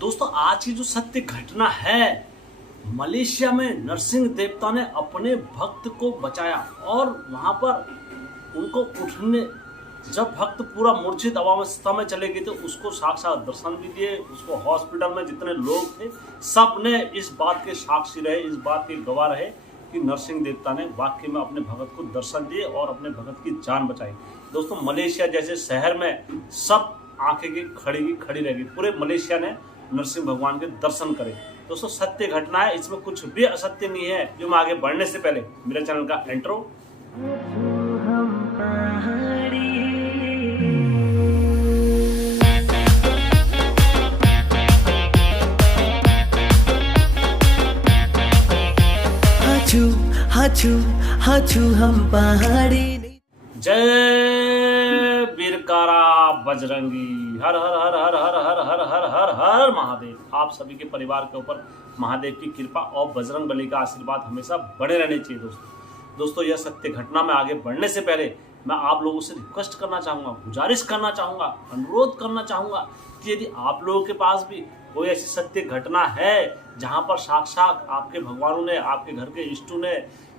दोस्तों आज की जो सत्य घटना है, मलेशिया में नरसिंह देवता ने अपने भक्त को बचाया और वहां पर उनको उठने, जब भक्त पूरा मूर्छित अवस्था में चले गए थे उसको साक्षात दर्शन भी दिए। उसको हॉस्पिटल में जितने लोग थे सब ने इस बात के साक्षी रहे, इस बात के गवाह रहे कि नरसिंह देवता ने वाकई में अपने भगत को दर्शन दिए और अपने भगत की जान बचाई। दोस्तों मलेशिया जैसे शहर में सब आंखें की खड़ी रह गई, पूरे मलेशिया ने नरसिंह भगवान के दर्शन करे। दोस्तों सत्य घटना है, इसमें कुछ भी असत्य नहीं है। जो मैं आगे बढ़ने से पहले मेरे चैनल का इंट्रो हाचू हम पहाड़ी। जय बीरकारा बजरंगी, हर हर हर हर हर हर हर हर हर हर महादेव। आप सभी के परिवार के ऊपर महादेव की कृपा और बजरंग बली का आशीर्वाद हमेशा बने रहने चाहिए। दोस्तों यह सत्य घटना में आगे बढ़ने से पहले मैं आप लोगों से रिक्वेस्ट करना चाहूँगा, गुजारिश करना चाहूँगा, अनुरोध करना चाहूँगा कि यदि आप लोगों के पास भी कोई ऐसी सत्य घटना है जहाँ पर साक्षात आपके भगवानों ने, आपके घर के इष्टों ने,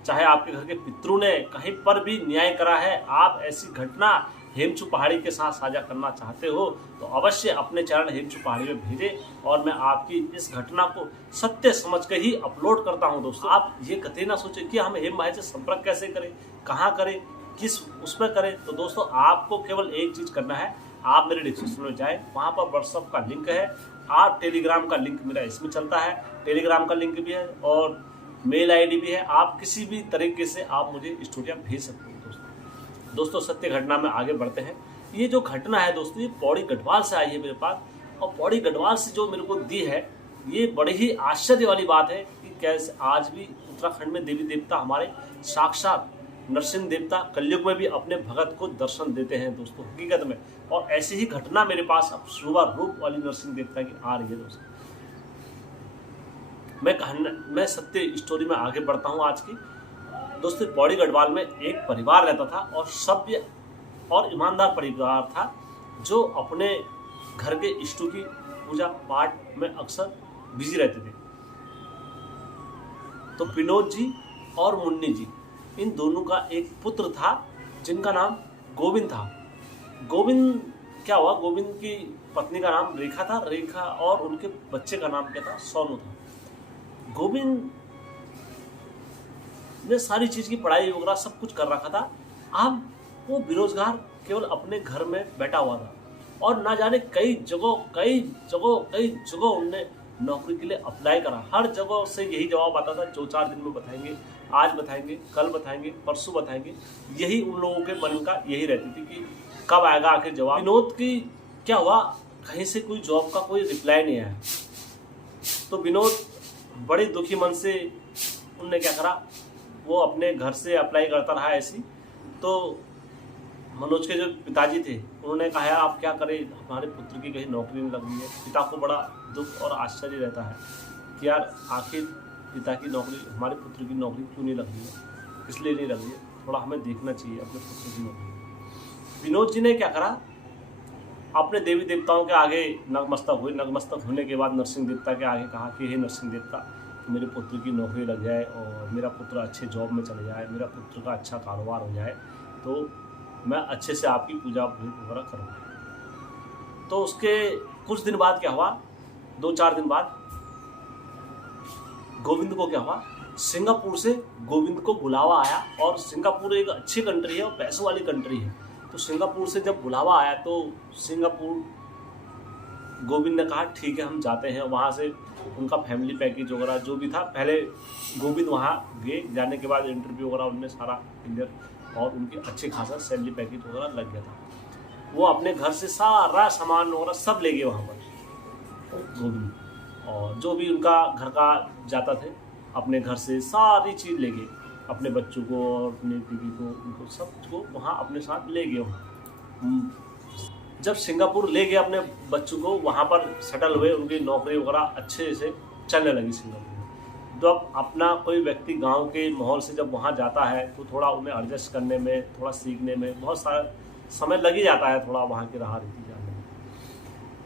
चाहे आपके घर के पितरों ने कहीं पर भी न्याय करा है, आप ऐसी घटना हेमचू पहाड़ी के साथ साझा करना चाहते हो तो अवश्य अपने चैनल हेमचू पहाड़ी में भेजें और मैं आपकी इस घटना को सत्य समझ के ही अपलोड करता हूं। दोस्तों आप ये कतई ना सोचें कि हम हेम भाई से संपर्क कैसे करें, कहाँ करें, किस उसमें करें। तो दोस्तों आपको केवल एक चीज़ करना है, आप मेरे डिस्क्रिप्शन में जाएँ, वहाँ पर व्हाट्सअप का लिंक है, आप टेलीग्राम का लिंक मेरा इसमें चलता है, टेलीग्राम का लिंक भी है और मेल आईडी भी है। आप किसी भी तरीके से आप मुझे स्टोरियाँ भेज सकते हैं। दोस्तों सत्य घटना में आगे बढ़ते हैं। ये जो घटना है दोस्तों ये पौड़ी गढ़वाल से आई है मेरे पास, और पौड़ी गढ़वाल से जो मेरे को दी है ये बड़ी ही आश्चर्य वाली बात है कि कैसे आज भी उत्तराखंड में देवी देवता हमारे साक्षात नरसिंह देवता कलयुग में भी अपने भगत को दर्शन देते हैं दोस्तों हकीकत में। और ऐसी ही घटना मेरे पास अब शुरुआत रूप वाली नरसिंह देवता की आ रही है। दोस्तों मैं सत्य स्टोरी में आगे बढ़ता हूँ आज की। दोस्तों पौड़ी गढ़वाल में एक परिवार रहता था और सभ्य और ईमानदार परिवार था जो अपने घर के इष्टों की पूजा पाठ में अक्सर बिजी रहते थे। तो विनोद जी और मुन्नी जी इन दोनों का एक पुत्र था जिनका नाम गोविंद था। गोविंद क्या हुआ, गोविंद की पत्नी का नाम रेखा था, रेखा और उनके बच्चे का नाम क्या था, सोनू था। गोविंद ने सारी चीज़ की पढ़ाई वगैरह सब कुछ कर रखा था। अब वो बेरोजगार केवल अपने घर में बैठा हुआ था और ना जाने कई जगह उनने नौकरी के लिए अप्लाई करा। हर जगह से यही जवाब आता था, 2-4 दिन में बताएंगे, आज बताएंगे, कल बताएंगे, परसों बताएंगे। यही उन लोगों के मन का यही रहती थी कि कब आएगा आखिर जवाब। विनोद की क्या हुआ, कहीं से कोई जॉब का कोई रिप्लाई नहीं आया। तो विनोद बड़े दुखी मन से उनने क्या करा, वो अपने घर से अप्लाई करता रहा ऐसी। तो मनोज के जो पिताजी थे उन्होंने कहा यार आप क्या करें, हमारे पुत्र की कहीं नौकरी नहीं लग रही है। पिता को बड़ा दुख और आश्चर्य रहता है कि यार आखिर पिता की नौकरी, हमारे पुत्र की नौकरी क्यों नहीं लग रही है, किस लिए नहीं लग रही है, थोड़ा हमें देखना चाहिए अपने पुत्र की नौकरी। विनोद जी ने क्या करा, अपने देवी देवताओं के आगे नतमस्तक हुए। नतमस्तक होने के बाद नरसिंह देवता के आगे कहा कि हे नरसिंह देवता, मेरे पुत्र की नौकरी लग जाए और मेरा पुत्र अच्छे जॉब में चले जाए, मेरा पुत्र का अच्छा कारोबार हो जाए तो मैं अच्छे से आपकी पूजा वगैरह करूँगा। तो उसके कुछ दिन बाद क्या हुआ, 2-4 दिन बाद गोविंद को क्या हुआ, सिंगापुर से गोविंद को बुलावा आया। और सिंगापुर एक अच्छी कंट्री है और पैसों वाली कंट्री है। तो सिंगापुर से जब बुलावा आया तो सिंगापुर गोविंद ने कहा ठीक है हम जाते हैं। वहाँ से उनका फैमिली पैकेज वगैरह जो भी था, पहले गोविंद वहाँ गए, जाने के बाद इंटरव्यू वगैरह उनने सारा क्लियर और उनकी अच्छे खासा सैलरी पैकेज वगैरह लग गया था। वो अपने घर से सारा सामान वगैरह सब ले गए वहाँ पर गोविंद, और जो भी उनका घर का जाता थे अपने घर से सारी चीज़ ले गए, अपने बच्चों को और अपने बीवी को, उनको सबको वहाँ अपने साथ ले गए। वहाँ जब सिंगापुर ले गए अपने बच्चों को, वहाँ पर सेटल हुए, उनकी नौकरी वगैरह अच्छे से चलने लगी सिंगापुर में। तो अब अपना कोई व्यक्ति गांव के माहौल से जब वहाँ जाता है तो थोड़ा उन्हें एडजस्ट करने में, थोड़ा सीखने में बहुत सारा समय लग ही जाता है, थोड़ा वहाँ की राह रीति जानने में।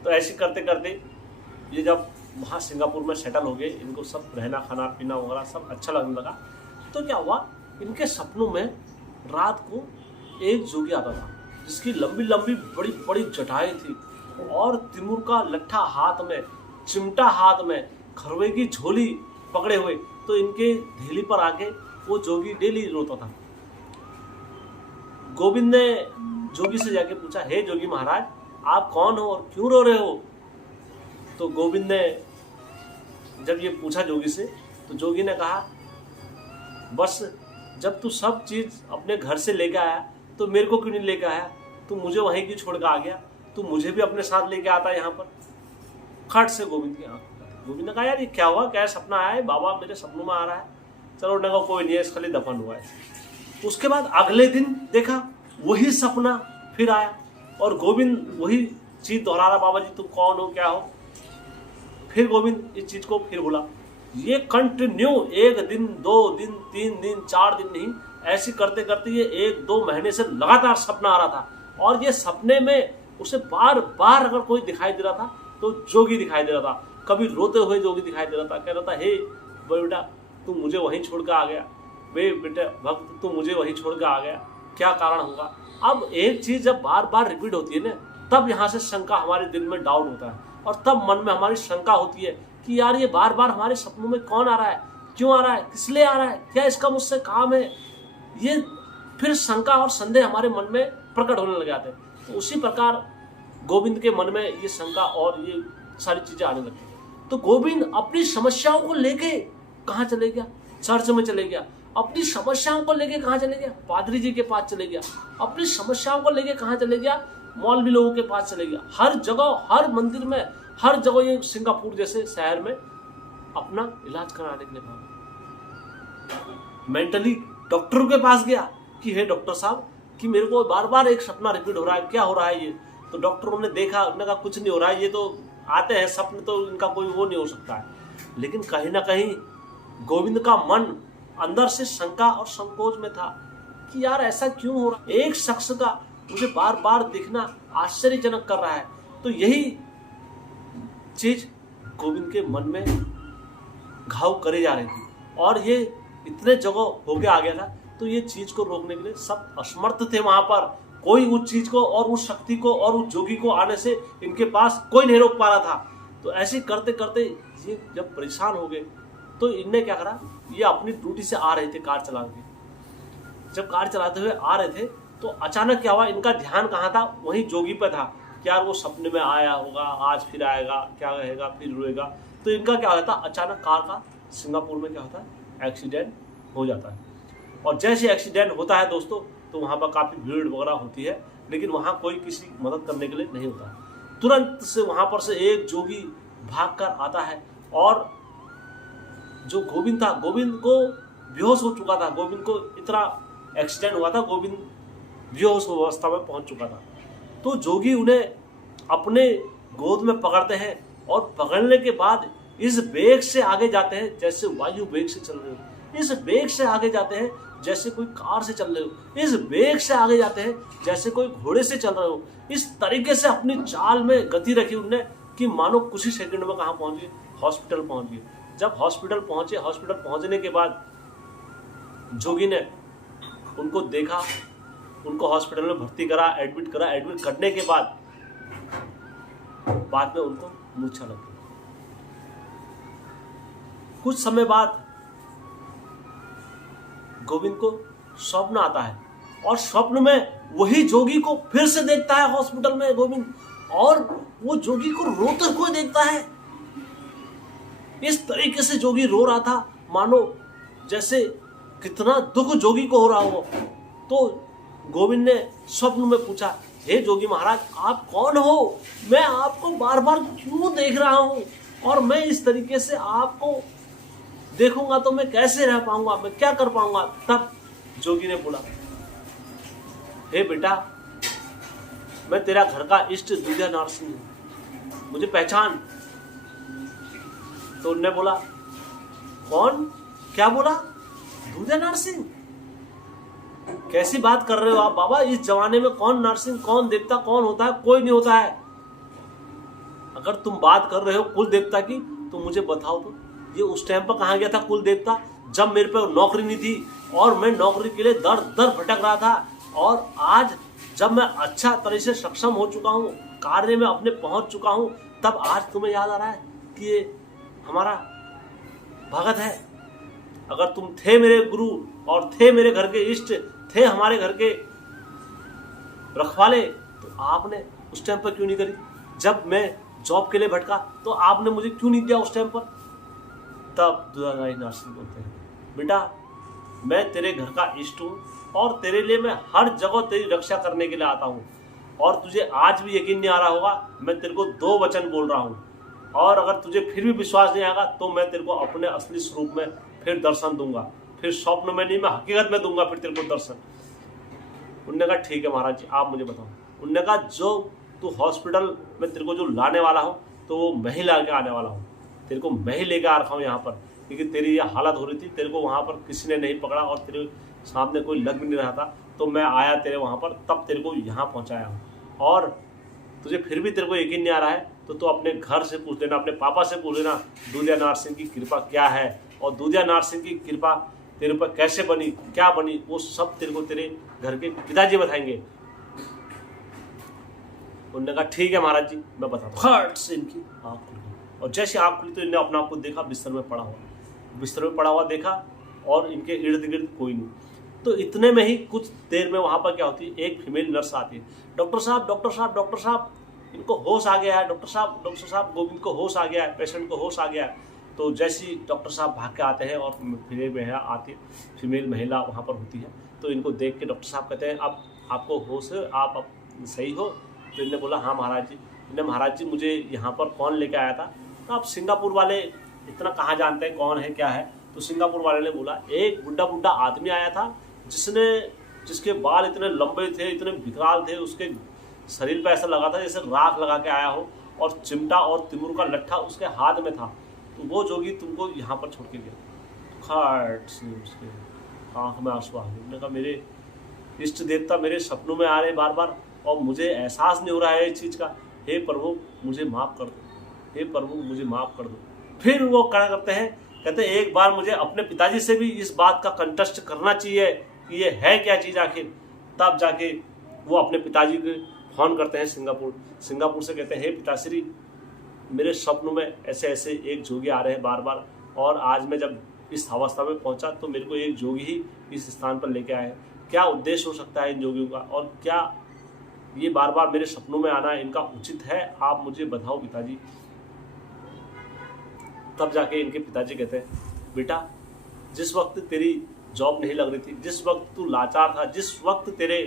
तो ऐसे करते करते ये जब वहाँ सिंगापुर में सेटल हो गए, इनको सब रहना खाना पीना वगैरह सब अच्छा लगने लगा, तो क्या हुआ, इनके सपनों में रात को एक जोगी आता था जिसकी लंबी लंबी बड़ी बड़ी जटाएं थी और तिमुर का लट्ठा हाथ में, चिमटा हाथ में, खरवे की झोली पकड़े हुए। तो इनके धेली पर आके वो जोगी डेली रोता था। गोविंद ने जोगी से जाके पूछा, हे जोगी महाराज, आप कौन हो और क्यों रो रहे हो? तो गोविंद ने जब ये पूछा जोगी से, तो जोगी ने कहा, बस जब तू सब चीज अपने घर से लेके आया तो मेरे को क्यों नहीं लेके आया? तू मुझे वहीं क्यों छोड़ कर आ गया? तू मुझे भी अपने साथ लेके आता यहाँ पर। खट से गोविंद की आंख। गोविंद ने कहा, यार ये क्या हुआ, क्या सपना आया है? बाबा मेरे सपनों में आ रहा है। चलो उन्होंने कहा, कोई नहीं है, खाली दफन हुआ है। उसके बाद अगले दिन देखा वही सपना फिर आया और गोविंद वही चीज दोहरा रहा, बाबा जी तुम कौन हो, क्या हो? फिर गोविंद इस चीज को फिर बोला। ये कंटिन्यू 1 दिन 2 दिन 3 दिन 4 दिन नहीं, ऐसे करते करते ये 1-2 महीने से लगातार सपना आ रहा था। और ये सपने में उसे बार बार अगर कोई दिखाई दे रहा था तो जोगी दिखाई दे रहा था। कभी रोते हुए जोगी दिखाई दे रहा था, कह रहा था, हे बेटा तू मुझे वहीं छोड़ कर आ गया, वे बेटा भक्त तू मुझे वहीं छोड़ कर आ गया, क्या कारण होगा? अब एक चीज जब बार बार रिपीट होती है ना, तब यहाँ से शंका हमारे दिल में डाउन होता है और तब मन में हमारी शंका होती है कि यार ये बार बार हमारे सपनों में कौन आ रहा है, क्यों आ रहा है, किस लिए आ रहा है, क्या इसका मुझसे काम है? ये फिर शंका और संदेह हमारे मन में प्रकट होने लग जाते हैं। तो उसी प्रकार गोविंद के मन में ये शंका और ये सारी चीजें आने लगती। तो गोविंद अपनी समस्याओं को लेके कहाँ चले गया? चर्च में चले गया। अपनी समस्याओं को लेके कहाँ चले गया? पादरी जी के पास चले गया। अपनी समस्याओं को लेके कहाँ चले गया? मौलवी लोगों के पास चले गया। हर जगह, हर मंदिर में, हर जगह, ये सिंगापुर जैसे शहर में अपना इलाज कराने के लिए भागा। मेंटली डॉक्टर के पास गया कि हे डॉक्टर साहब कि मेरे को बार बार एक सपना रिपीट हो रहा है, क्या हो रहा है ये? तो डॉक्टरों ने देखा, उन्होंने कहा कुछ नहीं हो रहा है, ये तो आते हैं सपने, तो इनका कोई वो नहीं हो सकता है। लेकिन कहीं ना कहीं गोविंद का मन अंदर से शंका और संकोच में था कि यार ऐसा क्यों हो रहा है? एक शख्स का मुझे बार बार दिखना आश्चर्यजनक कर रहा है। तो यही चीज गोविंद के मन में घाव करे जा रही थी और ये इतने जगह होके आ गया था। तो ये चीज को रोकने के लिए सब असमर्थ थे वहां पर। कोई उस चीज को और उस शक्ति को और उस जोगी को आने से इनके पास कोई नहीं रोक पा रहा था। तो ऐसे करते करते ये जब परेशान हो गए तो इनने क्या करा, ये अपनी ड्यूटी से आ रहे थे कार चला के। जब कार चलाते हुए आ रहे थे तो अचानक क्या हुआ, इनका ध्यान कहाँ था? वही जोगी पे था कि यार वो सपने में आया होगा, आज फिर आएगा, क्या कहेगा, फिर रोएगा। तो इनका क्या होता, अचानक कार का सिंगापुर में क्या होता है, एक्सीडेंट हो जाता है। और जैसे एक्सीडेंट होता है दोस्तों, तो वहाँ पर काफ़ी भीड़ वगैरह होती है, लेकिन वहाँ कोई किसी मदद करने के लिए नहीं होता है। तुरंत से वहाँ पर से एक जोगी भागकर आता है और जो गोविंद था, गोविंद को बेहोश हो चुका था। गोविंद को इतना एक्सीडेंट हुआ था, गोविंद बेहोश अवस्था में पहुँच चुका था। तो जोगी उन्हें अपने गोद में पकड़ते हैं और पकड़ने के बाद इस वेग से आगे जाते हैं जैसे वायु वेग से चल रहे हो, इस वेग से आगे जाते हैं जैसे कोई कार से चल रहे हो, इस वेग से आगे जाते हैं जैसे कोई घोड़े से चल रहे हो। इस तरीके से अपनी चाल में गति रखी उनने कि मानो कुछ ही सेकंड में कहाँ पहुंच गए, हॉस्पिटल पहुंच गए। जब हॉस्पिटल पहुंचे, हॉस्पिटल पहुंचने के बाद जोगी ने उनको देखा, उनको हॉस्पिटल में भर्ती करा, एडमिट करा। एडमिट करने के बाद में उनको मूर्छा लग गई। कुछ समय बाद गोविंद को स्वप्न आता है और स्वप्न में वही जोगी को फिर से देखता है हॉस्पिटल में गोविंद, और वो जोगी को रोते हुए देखता है। इस तरीके से जोगी रो रहा था मानो जैसे कितना दुख जोगी को हो रहा हो। तो गोविंद ने स्वप्न में पूछा, हे जोगी महाराज आप कौन हो? मैं आपको बार बार क्यों देख रहा हूं? और मैं इस तरीके से आपको देखूंगा तो मैं कैसे रह पाऊंगा, मैं क्या कर पाऊंगा? तब जोगी ने बोला, हे बेटा मैं तेरा घर का इष्ट दूधिया नारसिंह हूं, मुझे पहचान। तो उन्होंने बोला, कौन? क्या बोला? दूधिया नारसिंह? कैसी बात कर रहे हो आप बाबा? इस जमाने में कौन नारसिंह, कौन देवता, कौन होता है? कोई नहीं होता है। अगर तुम बात कर रहे हो कुल देवता की तो मुझे बताओ तो ये उस टाइम पर कहाँ गया था कुल देवता, जब मेरे पे नौकरी नहीं थी और मैं नौकरी के लिए दर दर भटक रहा था। और आज जब मैं अच्छा तरह से सक्षम हो चुका हूँ, कार्य में अपने पहुंच चुका हूँ, तब आज तुम्हें याद आ रहा है कि ये हमारा भगत है। अगर तुम थे मेरे गुरु और थे मेरे घर के इष्ट, थे हमारे घर के रखवाले, तो आपने उस टाइम पर क्यों नहीं करी? जब मैं जॉब के लिए भटका तो आपने मुझे क्यों नहीं दिया उस टाइम पर? तब दुर्गाई नरसिंह बोलते हैं, बेटा मैं तेरे घर का इष्ट हूँ और तेरे लिए मैं हर जगह तेरी रक्षा करने के लिए आता हूँ। और तुझे आज भी यकीन नहीं आ रहा होगा, मैं तेरे को 2 वचन बोल रहा हूँ, और अगर तुझे फिर भी विश्वास नहीं आएगा तो मैं तेरे को अपने असली स्वरूप में फिर दर्शन दूंगा, फिर स्वप्न में नहीं, मैं हकीकत में दूंगा फिर तेरे को दर्शन। उन्होंने कहा ठीक है महाराज जी, आप मुझे बताओ। उन्होंने कहा जो तू हॉस्पिटल में तेरे को जो लाने वाला हूँ तो वो मैं ही ला के आने वाला हूँ, तेरे को मैं ही लेके आ रखा हूँ यहाँ पर, क्योंकि तेरी ये हालत हो रही थी, तेरे को वहाँ पर किसी ने नहीं पकड़ा और तेरे सामने कोई लग भी नहीं रहा था, तो मैं आया तेरे वहाँ पर, तब तेरे को यहाँ पहुँचाया हूँ। और तुझे फिर भी तेरे को यकीन नहीं आ रहा है तो तू अपने घर से पूछ लेना, अपने पापा से पूछ लेना दूधिया नारसिंह की कृपा क्या है, और दूधिया नारसिंह की कृपा तेरे ऊपर कैसे बनी, क्या बनी, वो सब तेरे को तेरे घर के पिताजी बताएंगे। उन्होंने कहा ठीक है महाराज जी मैं बताता हूँ। फट से इनकी आँख खुल गई, और जैसे आँख खुली तो इन्हें अपने आप को देखा बिस्तर में पड़ा हुआ देखा, और इनके इर्द गिर्द कोई नहीं। तो इतने में ही कुछ देर में वहाँ पर क्या होती है, एक फीमेल नर्स आती है, डॉक्टर साहब इनको होश आ गया है, डॉक्टर साहब गोविंद को होश आ गया है, पेशेंट को होश आ गया है। तो जैसे ही डॉक्टर साहब भाग के आते हैं और फीमेल महिला वहाँ पर होती है, तो इनको देख के डॉक्टर साहब कहते हैं अब आपको होश है, आप अब सही हो? तो इन्होंने बोला हाँ महाराज जी। इन्हें महाराज जी मुझे यहाँ पर कौन लेके आया था? तो आप सिंगापुर वाले इतना कहाँ जानते हैं कौन है क्या है? तो सिंगापुर वाले ने बोला एक बुढ़ा आदमी आया था जिसके बाल इतने लंबे थे, इतने विकराल थे, उसके शरीर पे ऐसा लगा था जैसे राख लगा के आया हो, और चिमटा और तिमुर का लट्ठा उसके हाथ में था। तो वो जोगी तुमको यहाँ पर छोड़ के गया। खट से उसके आँख में आंसू आ गए। उन्होंने कहा मेरे इष्ट देवता मेरे सपनों में आ रहे बार बार, और मुझे एहसास नहीं हो रहा है इस चीज़ का। हे प्रभु मुझे माफ़ कर दो, हे प्रभु मुझे माफ़ कर दो। फिर वो क्या करते हैं, कहते हैं एक बार मुझे अपने पिताजी से भी इस बात का कंटेस्ट करना चाहिए कि ये है क्या चीज़ आखिर। तब जाके वो अपने पिताजी को फ़ोन करते हैं सिंगापुर से, कहते हैं हे पिताश्री मेरे स्वप्न में ऐसे ऐसे एक जोगी आ रहे हैं बार बार, और आज मैं जब इस अवस्था में पहुंचा तो मेरे को एक जोगी ही इस स्थान पर लेके आए हैं। क्या उद्देश्य हो सकता है इन जोगियों का, और क्या ये बार बार मेरे सपनों में आना इनका उचित है? आप मुझे बताओ पिताजी। तब जाके इनके पिताजी कहते हैं बेटा जिस वक्त तेरी जॉब नहीं लग रही थी, जिस वक्त तू लाचार था, जिस वक्त तेरे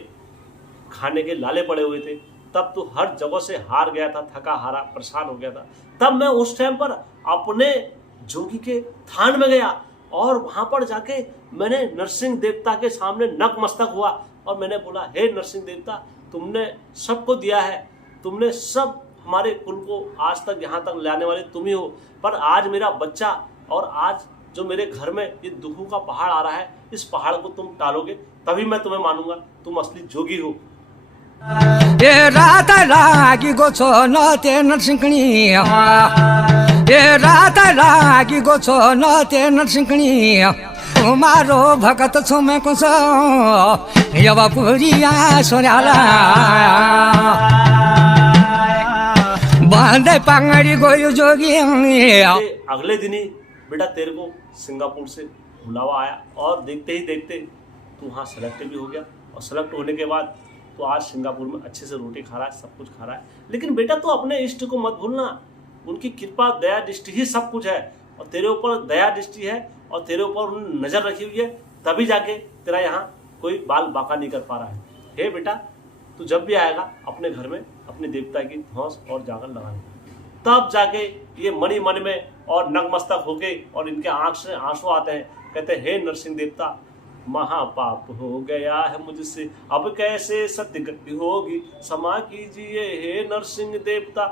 खाने के लाले पड़े हुए थे, तब तू हर जगह से हार गया था, थका हारा परेशान हो गया था, तब मैं उस टाइम पर अपने जोगी के थान में गया और वहां पर जाके मैंने नरसिंह देवता के सामने नतमस्तक हुआ और मैंने बोला हे नरसिंह देवता तुमने सबको दिया है, तुमने सब हमारे कुल को आज तक यहाँ तक लाने वाले तुम ही हो, पर आज मेरा बच्चा और आज जो मेरे घर में ये दुखों का पहाड़ आ रहा है, इस पहाड़ को तुम टालोगे तभी मैं तुम्हें मानूंगा तुम असली जोगी हो। ए रात लागी गो छो न ते नरसिंहनी, ए रात लागी गो छो न ते नरसिंहनी, तुम्हारो भगत छो मैं कुछ यवा पुरिया सोराला बांधे पांगड़ी गोयु जोगी। अगले दिन ही बेटा तेरे को सिंगापुर से बुलावा आया और देखते ही देखते तू वहाँ सेलेक्ट भी हो गया, और सेलेक्ट होने के बाद तो आज सिंगापुर में अच्छे से रोटी खा रहा है, सब कुछ खा रहा है। लेकिन बेटा तो अपने इष्ट को मत भूलना, उनकी कृपा दया दृष्टि ही सब कुछ है, और तेरे ऊपर दया दृष्टि है और तेरे ऊपर उन्होंने नजर रखी हुई है, तभी जाके तेरा यहाँ कोई बाल बाका नहीं कर पा रहा है। हे बेटा तू जब भी आएगा अपने घर में अपने देवता की धौंस और जागर लगाएगा, तब जाके ये मणि मन में और नतमस्तक होके और इनके आंख से आंसू आते हैं, कहते हैं हे नरसिंह देवता महापाप हो गया है मुझसे, अब कैसे सद्गति होगी, क्षमा कीजिए हे नरसिंह देवता,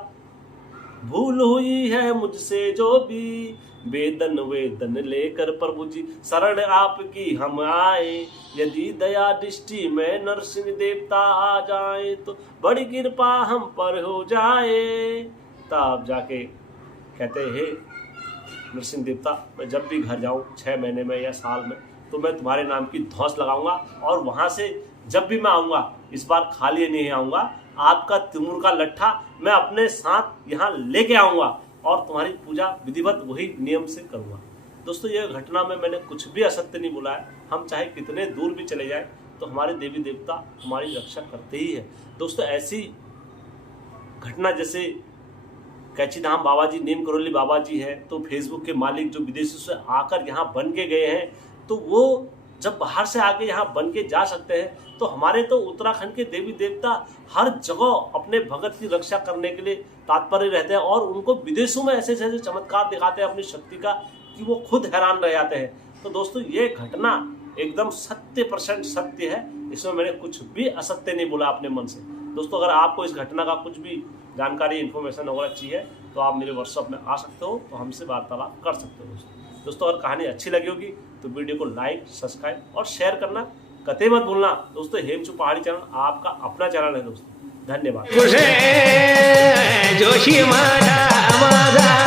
भूल हुई है मुझसे जो भी, वेदन लेकर प्रभु जी शरण आपकी हम आए, यदि दया दृष्टि में नरसिंह देवता आ जाए तो बड़ी कृपा हम पर हो जाए। तब जाके कहते हे नरसिंह देवता, मैं जब भी घर जाऊँ 6 महीने में या साल में, तो मैं तुम्हारे नाम की धौंस लगाऊंगा और वहाँ से जब भी मैं आऊँगा इस बार खाली नहीं आऊँगा, आपका तिमुर का लट्ठा मैं अपने साथ यहाँ लेके आऊँगा और तुम्हारी पूजा विधिवत वही नियम से करूँगा। दोस्तों ये घटना में मैंने कुछ भी असत्य नहीं बोला है। हम चाहे कितने दूर भी चले जाएं तो हमारे देवी देवता हमारी रक्षा करते ही है। दोस्तों ऐसी घटना जैसे कैची धाम बाबा जी, नीम करोली बाबा जी हैं, तो फेसबुक के मालिक जो विदेशों से आकर यहाँ बन के गए हैं, तो वो जब बाहर से आके यहाँ बन के जा सकते हैं, तो हमारे तो उत्तराखंड के देवी देवता हर जगह अपने भगत की रक्षा करने के लिए तात्पर्य रहते हैं और उनको विदेशों में ऐसे ऐसे चमत्कार दिखाते हैं अपनी शक्ति का कि वो खुद हैरान रह जाते हैं। तो दोस्तों ये घटना एकदम 100% सत्य है, इसमें मैंने कुछ भी असत्य नहीं बोला अपने मन से। दोस्तों अगर आपको इस घटना का कुछ भी जानकारी इन्फॉर्मेशन वगैरह चाहिए तो आप मेरे व्हाट्सएप में आ सकते हो, तो हमसे वार्तालाप कर सकते हो। दोस्तों अगर कहानी अच्छी लगी होगी तो वीडियो को लाइक, सब्सक्राइब और शेयर करना कतई मत भूलना। दोस्तों हेमचू पहाड़ी चैनल आपका अपना चैनल है दोस्तों। धन्यवाद। जोशी जोशी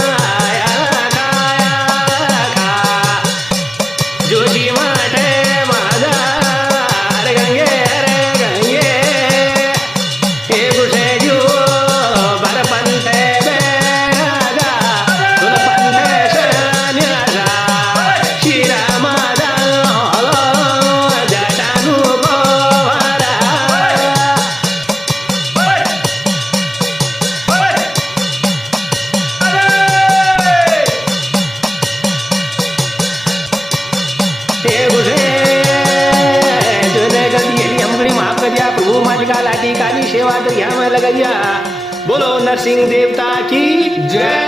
काली सेवा तो यहाँ में लगाइया। बोलो नरसिंह देवता की जय।